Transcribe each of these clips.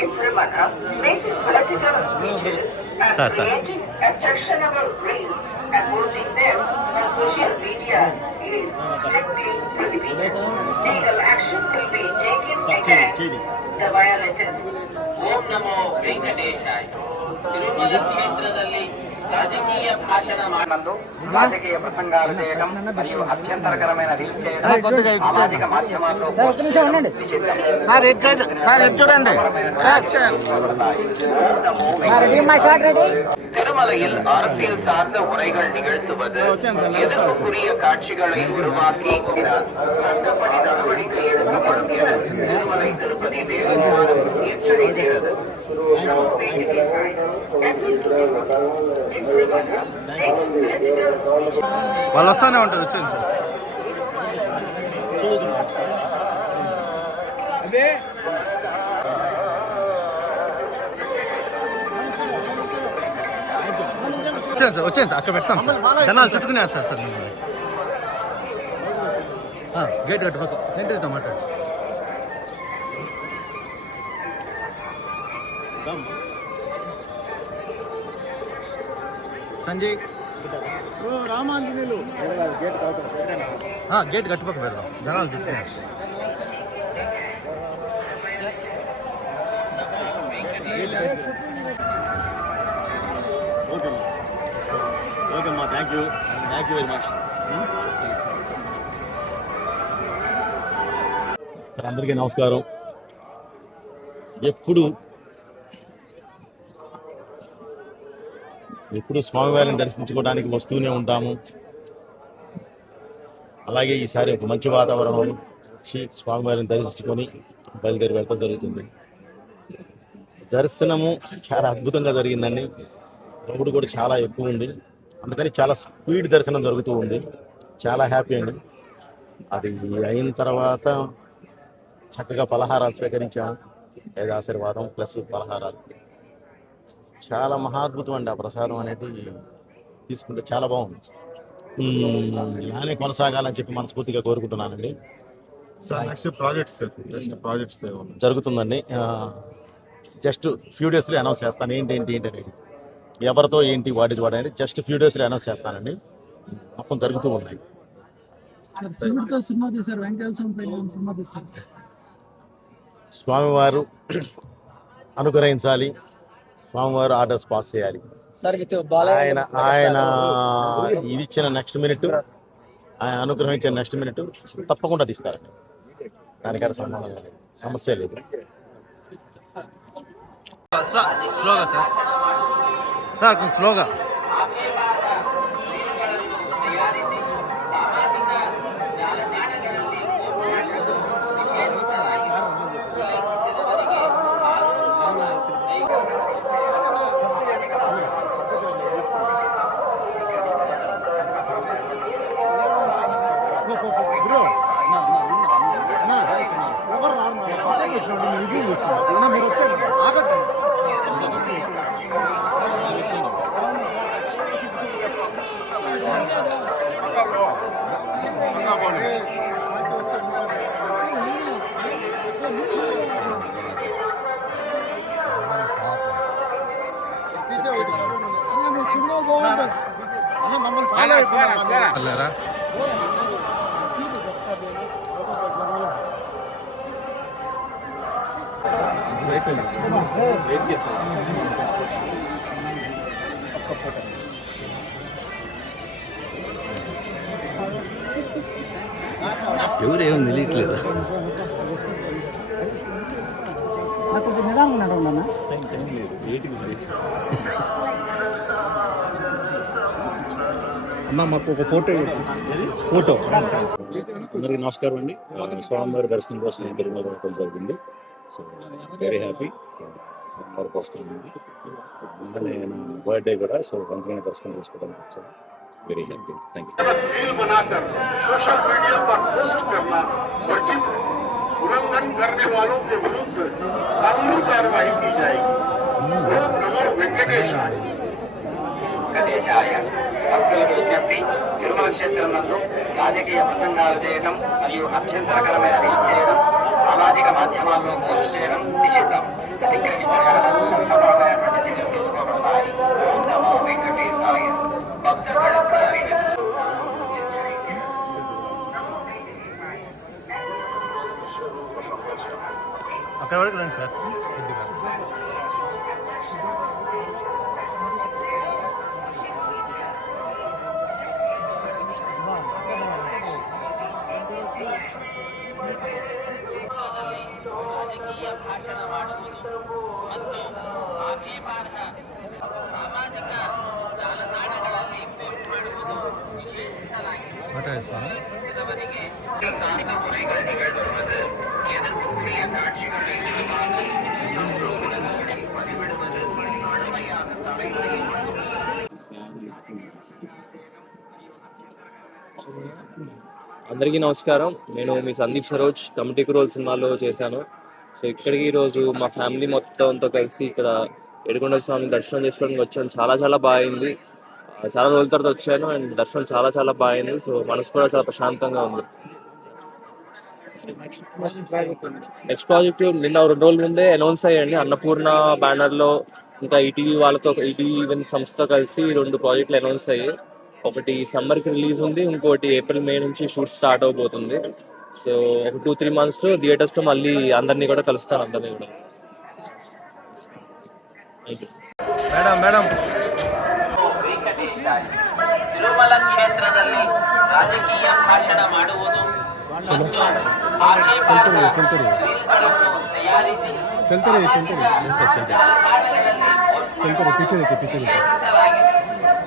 in Tirumaga, making political speeches and creating objectionable reels and posting them on social media is strictly prohibited. Legal action will be taken against the violators. ఓం నమో వెంకటేశాయ. తిరుమల క్షేత్రದಲ್ಲಿ రాజకీయ భాషణ నందు రాజకీయ ప్రసంగాలు చేయడం మరియు అభ్యంతరకరమైన reels చేయడం సామాజిక మాధ్యమాల్లో திருமலையில் அரசியல் சார்ந்த உரைகள் நிகழ்த்துவது எதிர்ப்புக்குரிய காட்சிகளை உருவாக்கியிருக்கிறார். சட்டப்படி நடவடிக்கை எடுக்கப்படும் என திருமலை திருப்பதி தேவஸ்தானம் எச்சரிக்கிறது. వాళ్ళు వస్తానే ఉంటారు. వచ్చేది సార్. వచ్చేది సార్. అక్కడ పెడతాం సార్. జనాలు చుట్టుకునేస్తారు సార్. గేట్ కట్టుకోసం సెంటర్తో మాట్లాడు. సంజయ్ గేట్ కట్టుపక్క పెడదాం. జనాలు చుట్టుకునేస్తారు. ఓకేమ్మా, thank you very much sir. అందరికీ నమస్కారం. ఎప్పుడు స్వామివారిని దర్శించుకోవడానికి వస్తూనే ఉంటాము. అలాగే ఈసారి ఒక మంచి వాతావరణం వచ్చి స్వామివారిని దర్శించుకొని బయలుదేరి వెళ్ళడం జరుగుతుంది. దర్శనము చాలా అద్భుతంగా జరిగిందండి. క్రౌడ్ కూడా చాలా ఎక్కువ ఉంది. అందుకని చాలా స్పీడ్ దర్శనం జరుగుతూ ఉంది. చాలా హ్యాపీ అండి. అది అయిన తర్వాత చక్కగా పలహారాలు స్వీకరించాము. వేదాశీర్వాదం ప్లస్ పలహారాలు చాలా మహాద్భుతం అండి. ఆ ప్రసాదం అనేది తీసుకుంటే చాలా బాగుంది. ఇలానే కొనసాగాలని చెప్పి మనస్ఫూర్తిగా కోరుకుంటున్నానండి. ప్రాజెక్ట్స్ జరుగుతుందండి. జస్ట్ ఫ్యూ డేస్లో అనౌన్స్ చేస్తాను ఏంటి అనేది, ఎవరితో ఏంటి వాటి అనేది జస్ట్ ఫ్యూ డేస్లో అనౌన్స్ చేస్తానండి. మొత్తం జరుగుతూ ఉన్నాయి. స్వామివారు అనుగ్రహించాలి, స్వామివారు ఆర్డర్స్ పాస్ చేయాలి. ఆయన ఇది ఇచ్చిన నెక్స్ట్ మినిట్, ఆయన అనుగ్రహించిన నెక్స్ట్ మినిట్ తప్పకుండా తీస్తారండి. దానికాడ సంబంధం లేదు, సమస్య లేదు. స్లోగా సార్ కొంచెం స్లోగా. ఎవరేమో తెలియట్లేదు. అన్న మాకు ఒక ఫోటో అందరికీ నమస్కారం అండి. స్వామివారి దర్శనం కోసం తిరుమల రావడం జరిగింది. So very happy. స్వామివారి దర్శనం ఉంది. అందుకనే నా బర్త్డే కూడా, సో అందుకనే దర్శనం చేసుకోవడానికి వచ్చాను. Very happy. Thank you. Social media पर पोस्ट करना वर्जित है। उल्लंघन करने वालों के विरुद्ध कानूनी कार्रवाई की जाएगी। ओम नमो वेंकटेशाय। భక్తులకు విజ్ఞప్తి, తిరుమల క్షేత్రం నందు రాజకీయ ప్రసంగాలు చేయడం మరియు అభ్యంతరకరమైన రీల్స్ చేయడం, సామాజిక మాధ్యమాల్లో పోస్ట్ చేయడం నిషేధం. సైతం ప్రతి కృష్ణ సంపూర్ణమైనటువంటి చర్యలు తీసుకోబడతాయి. ఓం నమో వెంకటేశాయ. భక్తగణకు అరివిందు. అక్కడ వరకు రండి సార్. మాట్లాడేస్తాను. சார்ந்த முறைகள் நிகழ்த்துவது, எதிர்ப்புக்குரிய காட்சிகளை பதிவிடுவது, கடுமையாக தலைமுறையை అందరికీ నమస్కారం. నేను మీ సందీప్ సరోజ్ కమిటీ రోల్ సినిమాలో చేశాను. సో ఇక్కడికి ఈరోజు మా ఫ్యామిలీ మొత్తంతో కలిసి ఇక్కడ ఏడుకొండల స్వామి దర్శనం చేసుకోవడానికి వచ్చాను. చాలా చాలా బాగా అయింది. చాలా రోజుల తర్వాత వచ్చాను అండ్ దర్శనం చాలా చాలా బాగా అయింది. సో మనసు కూడా చాలా ప్రశాంతంగా ఉంది. నెక్స్ట్ ప్రాజెక్ట్ నిన్న 2 రోజుల ముందే అనౌన్స్ అయ్యండి. అన్నపూర్ణ బ్యానర్లో ఇంకా ఈటీవీ వాళ్ళతో ఈటీవీ ఈవెంట్ సంస్థతో కలిసి 2 ప్రాజెక్టులు అనౌన్స్ అయ్యాయి. ఒకటి సమ్మర్కి రిలీజ్ ఉంది, ఇంకోటి ఏప్రిల్ మే నుంచి షూట్ స్టార్ట్ అవబోతుంది. సో ఒక 2-3 monthsలో థియేటర్స్లో మళ్ళీ అందరినీ కూడా కలుస్తాను. అందరినీ కూడా మేడం ತಿರುಮಲ ಕ್ಷೇತ್ರದಲ್ಲಿ ರಾಜಕೀಯ ಭಾಷಣ ಮಾಡುವುದು ಮತ್ತು ಆಕ್ಷೇಪಾರ್ಹ ರೀಲ್ಗಳನ್ನು ತಯಾರಿಸಿ ಜಾಲತಾಣಗಳಲ್ಲಿ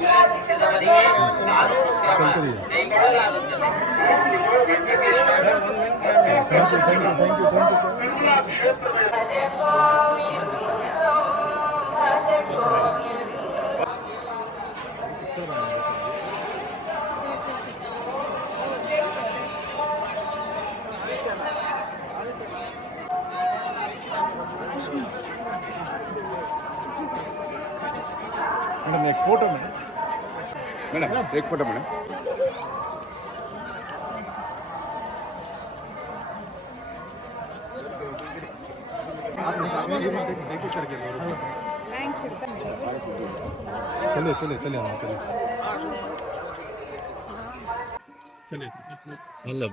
ಉಲ್ಲೇಖಿಸಿದವರಿಗೆ ಕಾನೂನು ಕೈಗೊಳ್ಳಲಾಗುತ್ತದೆ. मैडम एक फोटो मैडम एक फोटो मैडम चलिए चलिए चलिए चलिए చాలా